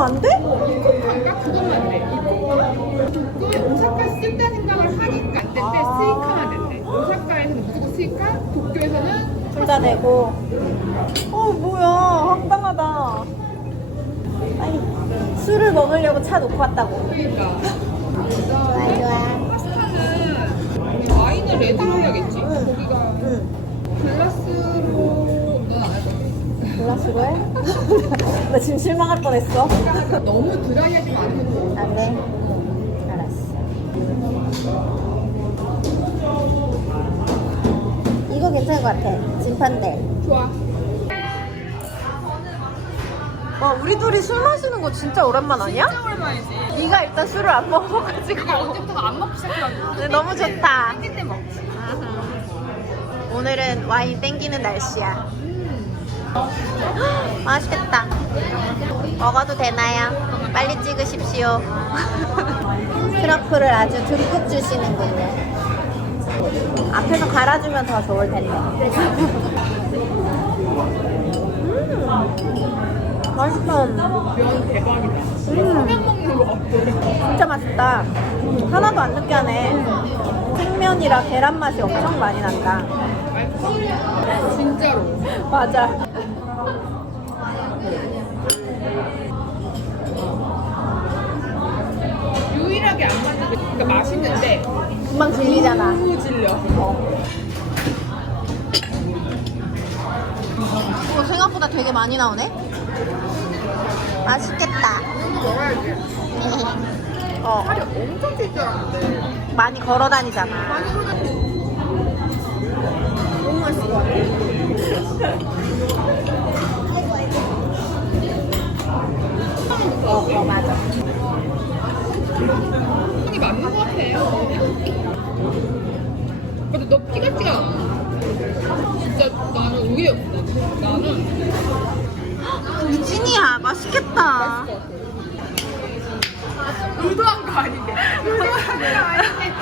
그거 안 돼? 아까 그것만 돼. 그거에 오사카 쓸때 생각을 하니까 안 된대. 아. 스이카만 된대. 오사카에서는 무조건 스이카, 도쿄에서는 둘다 되고. 어 뭐야 황당하다. 아니 술을 먹으려고 차 놓고 왔다고. 그러니까. 좋아 좋아. 파스타는 와인을 레드로 몰랐어 해? 나 지금 실망할 뻔했어. 너무 드라이하지만 않고 안 돼. 알았어. 이거 괜찮은 것 같아. 진판대. 좋아. 와 우리 둘이 술 마시는 거 진짜 오랜만 아니야? 오랜만이지. 네가 일단 술을 안 먹어가지고. 내가 언제부터 안 먹기 시작해가지고. 근데 너무 좋다. 땡길 때 먹지. 오늘은 와인 땡기는 날씨야. 맛있겠다. 먹어도 되나요? 빨리 찍으십시오. 트러플을 아주 듬뿍 주시는군요. 앞에서 갈아주면 더 좋을 텐데. 음, 맛있어. 면 대박이다. 음. 소면 먹는 거 같아. 진짜 맛있다. 하나도 안 느끼하네. 생면이라 계란 맛이 엄청 많이 난다. 진짜로. 맞아. 그러니까 맛있는데 금방 질리잖아. 너무 질려. 이거 생각보다 되게 많이 나오네. 맛있겠다. 이거 먹어야지. 어, 살이 엄청 찔줄 알았는데. 많이 걸어 다니잖아. 많이 너무 맛있을 것 같아. 어, 어 맞아. 같아요. 근데 너피 같지가 않아. 진짜 나는 의외 없어. 나는 찐이야. 맛있겠다. 의도한 거 아닌데. 의도한 거 아닌데.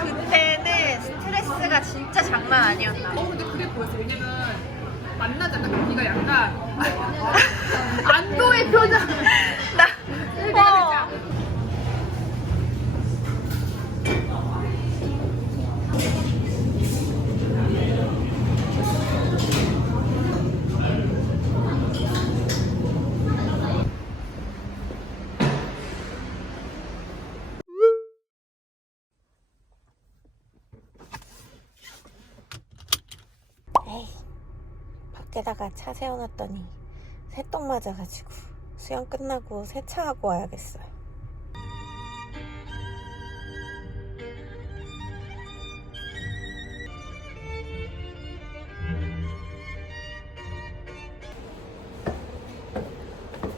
그때는 스트레스가 진짜 장난 아니었나. 어 근데 그래 보였어. 왜냐면 만나잖아. 언니가 약간 안도의 표정. 밖에다가 차 세워놨더니 새똥 맞아가지고 수영 끝나고 세차하고 와야겠어요.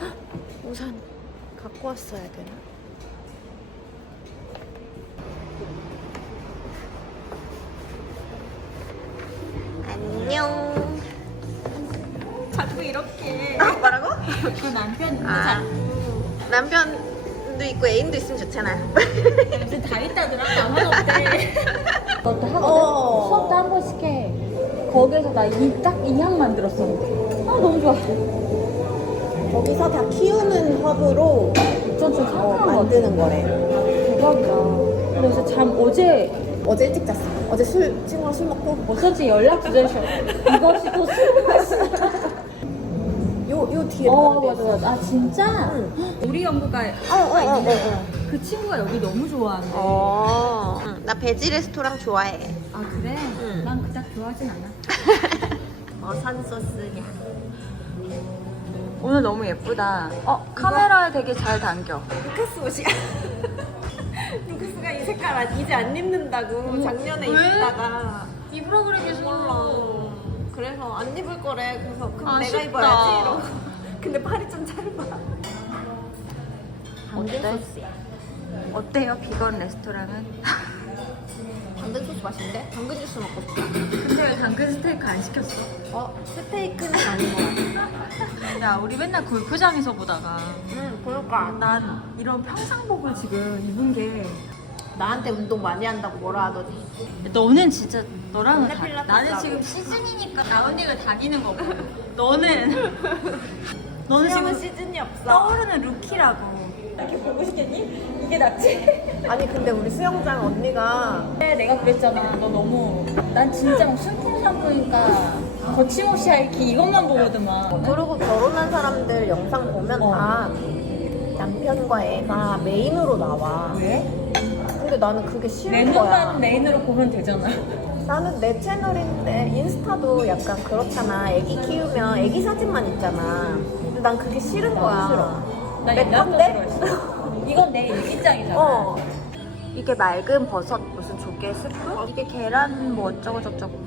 헉, 우산 갖고 왔어야 되나? 그것도 하거든 어. 수업도 한 번씩 해 거기에서 나 이 딱이향 만들었었는데 아 너무 좋아 거기서 다 키우는 허브로 전좀 어, 상큼한 거 같아 만드는 거래. 대박이다 그래서 잠 어제 어제 일찍 잤어. 어제 술, 친구랑 술 먹고. 어쩐지 연락 주저셔 이것이 또술 맛이야 요, 요 뒤에. 어 맞아. 맞아 아 진짜? 응. 우리 연구가 어, 어, 어. 그 친구가 여기 너무 좋아한대 어. 응, 나 베지 레스토랑 좋아해. 아 그래? 응. 난 그닥 좋아하진 않아 어산 소스냐. 오늘 너무 예쁘다 어 카메라에 되게 잘 담겨 루카스 옷이야. 루카스가 이 색깔 아- 이제 안 입는다고 작년에 왜? 입다가 입으라 계속 몰라. 그래서 안 입을 거래. 그래서 그럼 아쉽다. 내가 입어야지. 이러고. 근데 팔이 좀 짧아. 어때? 어때요 비건 레스토랑은? 당근 소스 맛있는데? 당근 주스 먹고 싶다. 근데 왜 당근 스테이크 안 시켰어? 어, 스테이크는 아닌 것 같아. 야 우리 맨날 골프장에서 보다가 응, 그러니까. 난 이런 평상복을 지금 입은 게 나한테 운동 많이 한다고 뭐라 하더니. 너는 진짜 너랑은 필라테스 나는. 지금 시즌이니까 나 언니가 다니는 거고 너는 너는 지금 시즌이 없어. 떠오르는 루키라고. 이렇게 보고 싶겠니? 이게 낫지? 아니 근데 우리 수영장 언니가 내가 그랬잖아. 너 너무 난 진짜 막 순풍산부니까 거침없이 할기 이것만 보거든만. 그리고 결혼한 사람들 영상 보면 어. 다 남편과 애가 메인으로 나와. 왜? 근데 나는 그게 내 싫은 거야. 눈만 메인으로 보면 되잖아. 나는 내 채널인데 인스타도 약간 그렇잖아. 애기 키우면 애기 사진만 있잖아. 근데 난 그게 싫은 거야. 나내 옛날부터 건데? 싫어했어. 이건 내 일기장이잖아. 어. 이게 맑은 버섯 무슨 조개 스프? 이게 계란 뭐 어쩌고 저쩌고.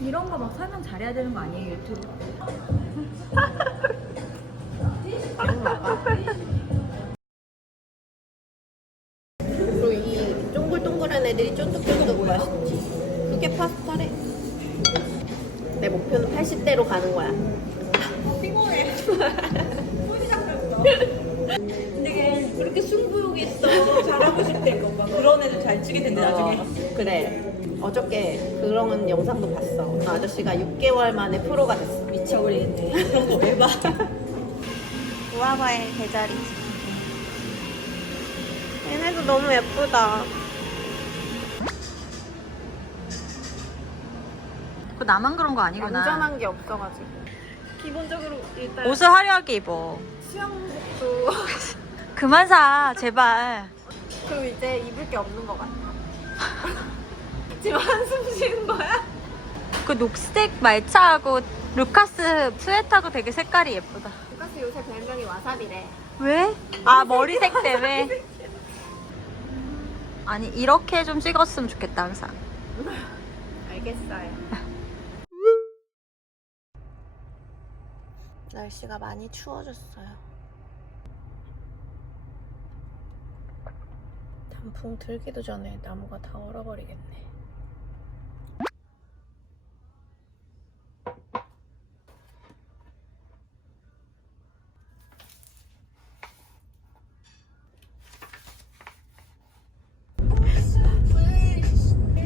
이런 거 막 설명 잘해야 되는 거 아니에요 유튜브? 그리고 이 동글동글한 애들이 쫀득쫀득 맛있지. 그게 파스타래. 내 목표는 80대로 가는 거야. 피곤해. 손이 잡혔어. 하고 싶대. 막 그런 애들 잘 치게 된대 나중에. 어, 그래. 어저께 그런 영상도 봤어. 아저씨가 6개월 만에 프로가 됐어. 미쳐버리겠네. 그런 거 왜 봐? 우아바의 개자리. 얘네도 너무 예쁘다. 그 나만 그런 거 아니구나. 안전한 게 없어가지고. 기본적으로 일단 옷을 화려하게 입어. 수영복도 그만 사, 제발. 그리고 이제 입을 게 없는 것 같아. 지금 한숨 쉬는 거야? 그 녹색 말차하고 루카스 스웨터도 되게 색깔이 예쁘다. 루카스 요새 별명이 와사비래. 왜? 아 머리색 때문에. 아니 이렇게 좀 찍었으면 좋겠다 항상. 알겠어요. 날씨가 많이 추워졌어요. 단풍 들기도 전에 나무가 다 얼어버리겠네.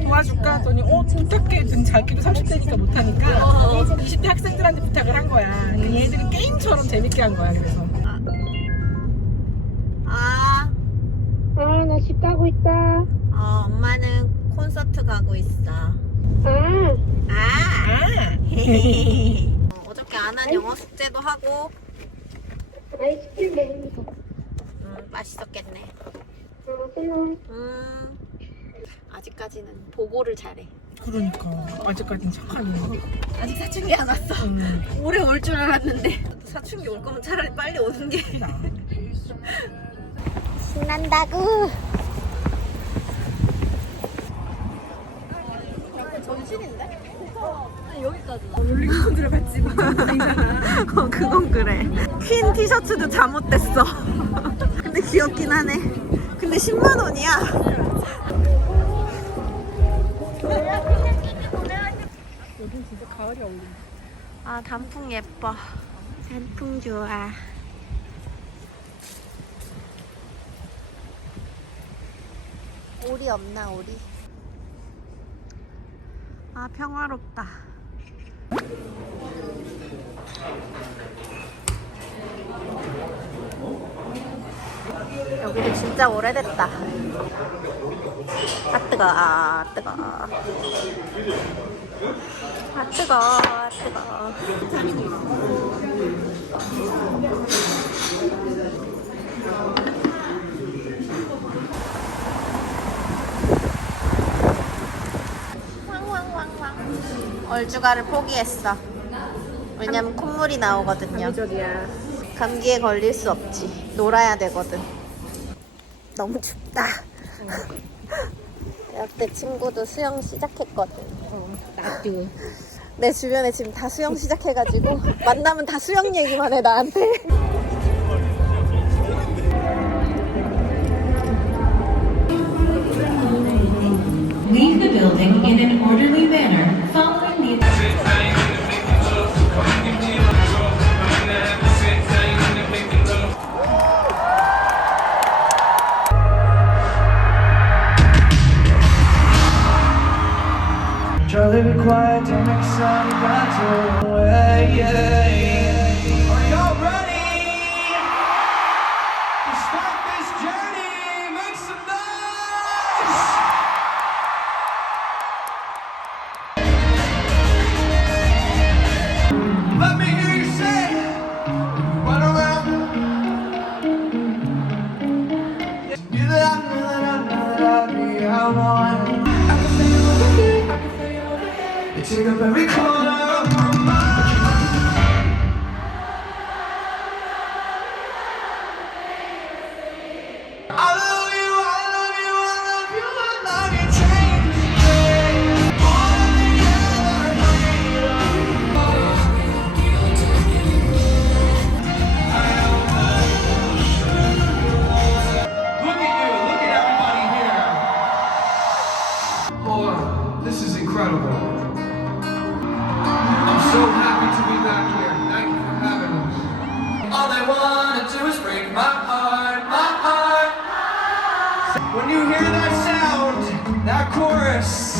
도와줄까? 했더니 어 부탁해. 했더니 자기도 30대니까 못하니까 20대 학생들한테 부탁을 한 거야. 근데 얘들이 게임처럼 재밌게 한 거야 그래서 가고 있다. 어, 엄마는 콘서트 가고 있어. 아, 아, 아 어, 어저께 안 한 영어 숙제도 하고, 아이스크림 거. 음, 맛있었겠네. 아, 그럼. 음, 아직까지는 보고를 잘해. 그러니까 아직까진 착하네 아직 사춘기 안 왔어. 음, 오래 올 줄 알았는데. 사춘기 올 거면 차라리 빨리 오는 게. 나. 신난다고. 전신인데? 롤링톤들을 같이 아니잖아 어, 그건 그래. 퀸 티셔츠도 잘못됐어. 근데 귀엽긴 하네. 근데 10만 원이야. 여긴 진짜 가을이 어울린다 아, 단풍 예뻐. 단풍 좋아. 오리 없나, 오리? 아, 평화롭다. 여기도 진짜 오래됐다. 아, 뜨거, 아, 뜨거. 아, 뜨거, 아, 뜨거. 얼주가를 포기했어. 왜냐면 콧물이 나오거든요. 저기야 감기에 걸릴 수 없지. 놀아야 되거든. 너무 춥다. 대학 때 친구도 수영 시작했거든. 나도 내 주변에 지금 다 수영 시작해가지고 만나면 다 수영 얘기만 해 나한테. Leave the building in an orderly manner break my heart, my heart. When you hear that sound, that chorus.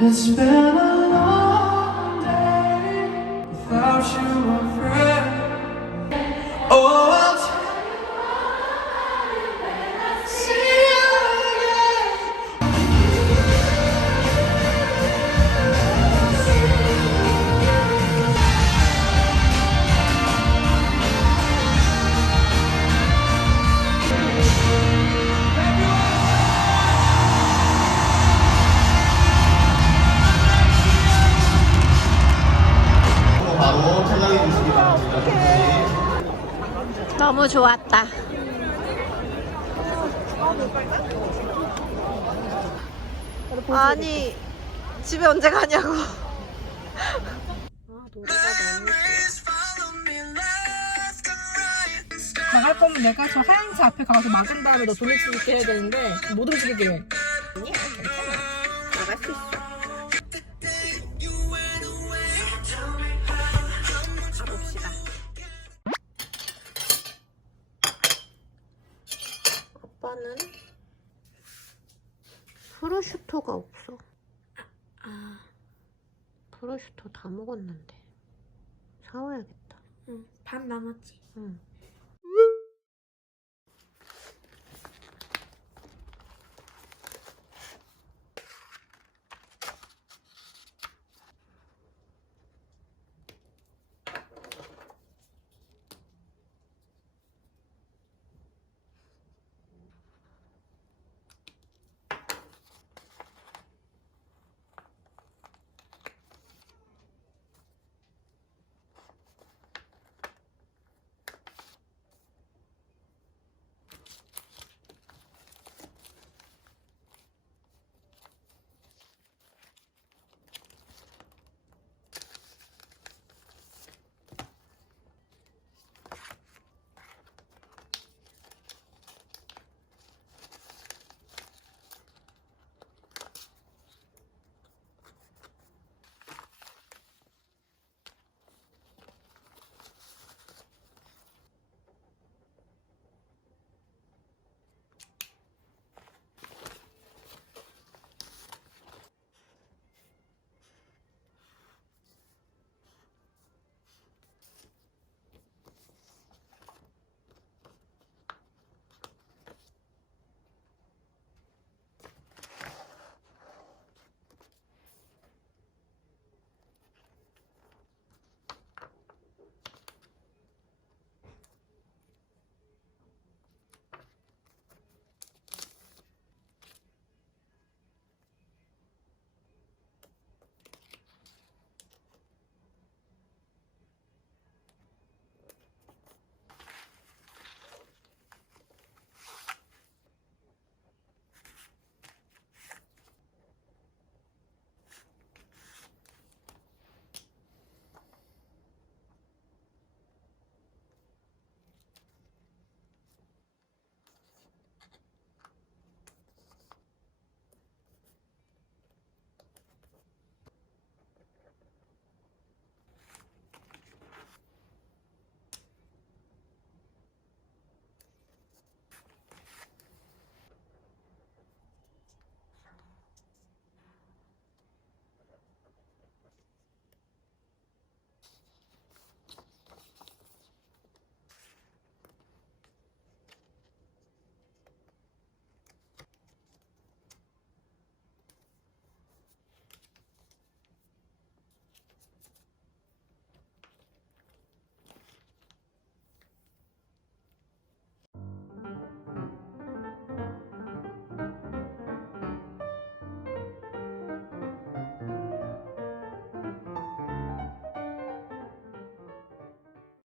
It's been a long day without you. Oh, 좋았다. 아니 집에 언제 가냐고. 나갈 거면 내가 저 하얀 차 앞에 가서 막은 다음에 너돈 있게 해야 되는데 못 움직이게 해. 아빠는 프로슈터가 없어. 아, 프로슈터 다 먹었는데 사와야겠다. 응, 반 남았지. 응.